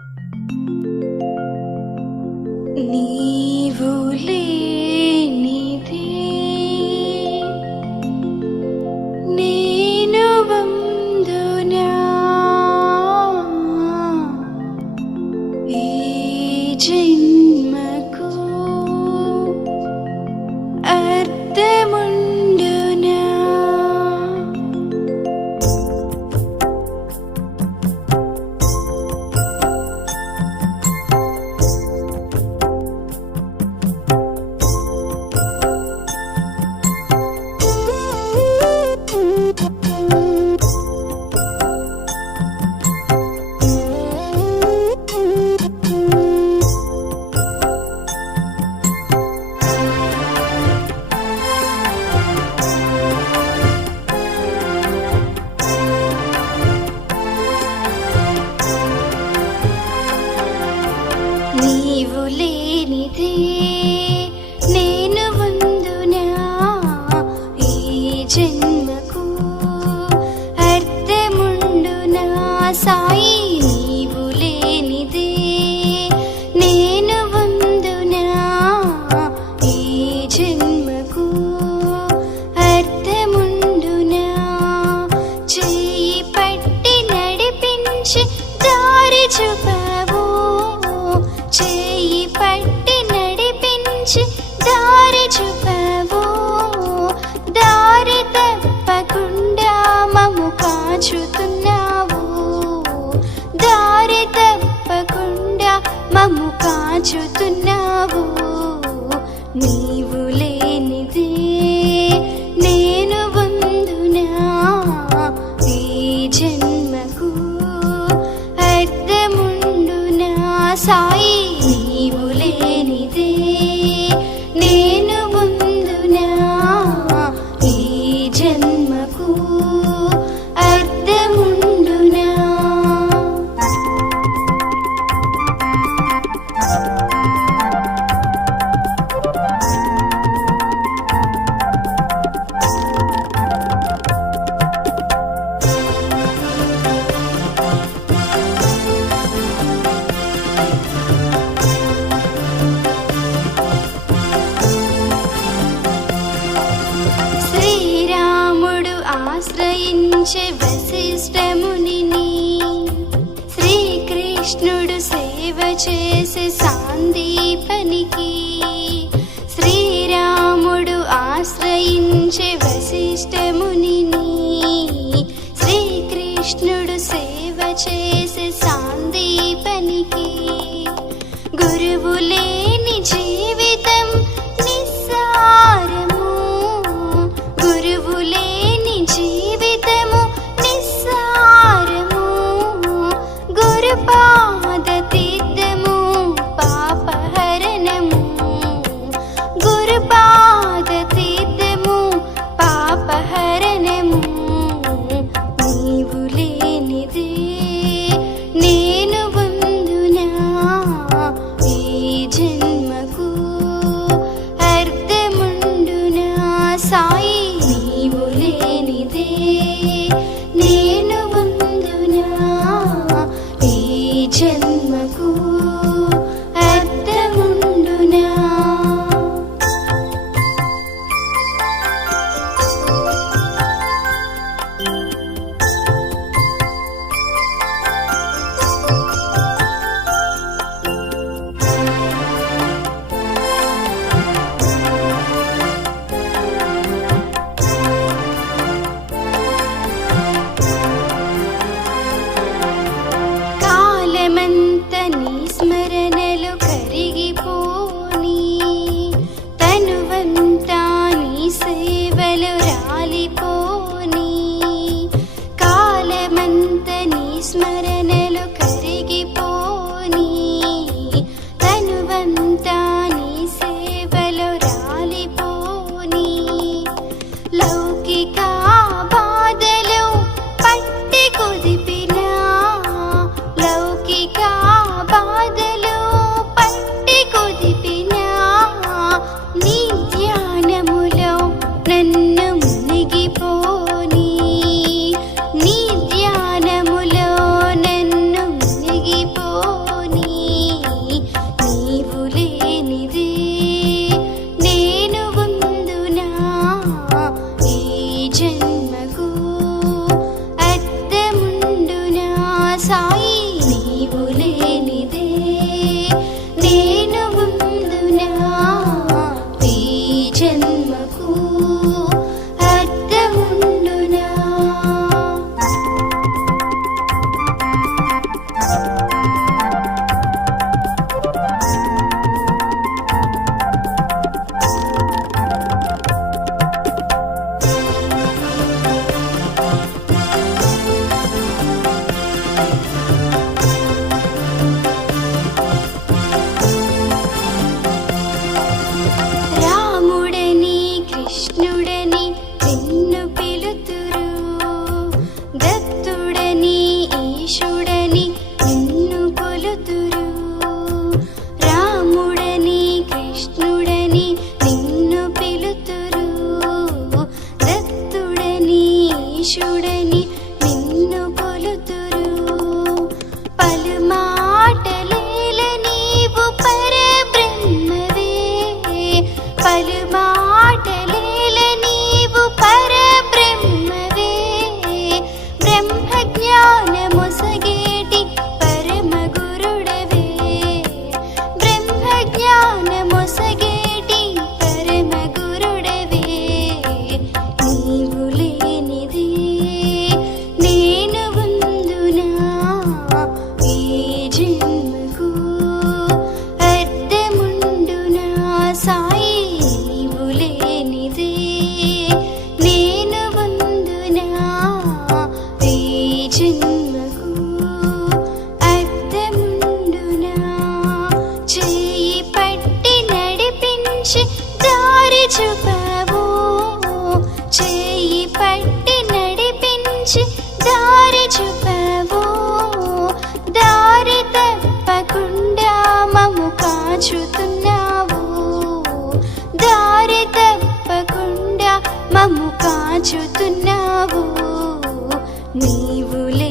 నీవు లేనిదే నేను వందునా ఈ జన్మకు? అర్థముండునా సాయి నీవు లేనిదే? నేను వందునా ఈ జన్మకు? అర్థముండునా? చేయి పట్టి నడిపించి దారి చూపావు దారి తప్పకుండా మము కాచుతున్నావు. నీవు లేనిదే నేను వందునా ఈ జన్మకు అర్థముండునా? సాయి చేసే సాందీపనికి శ్రీరాముడు ఆశ్రయించే వశిష్టముని శ్రీకృష్ణుడు సేవ చేసే సాందీపనికి 乔一 చిన్నకు చేయి పట్టి నడిపించి దారి చూపావు చేయి పట్టి నడిపించి దారి చూపావు దారి తప్పకుండా మము కాచుతా. കൗവുലേ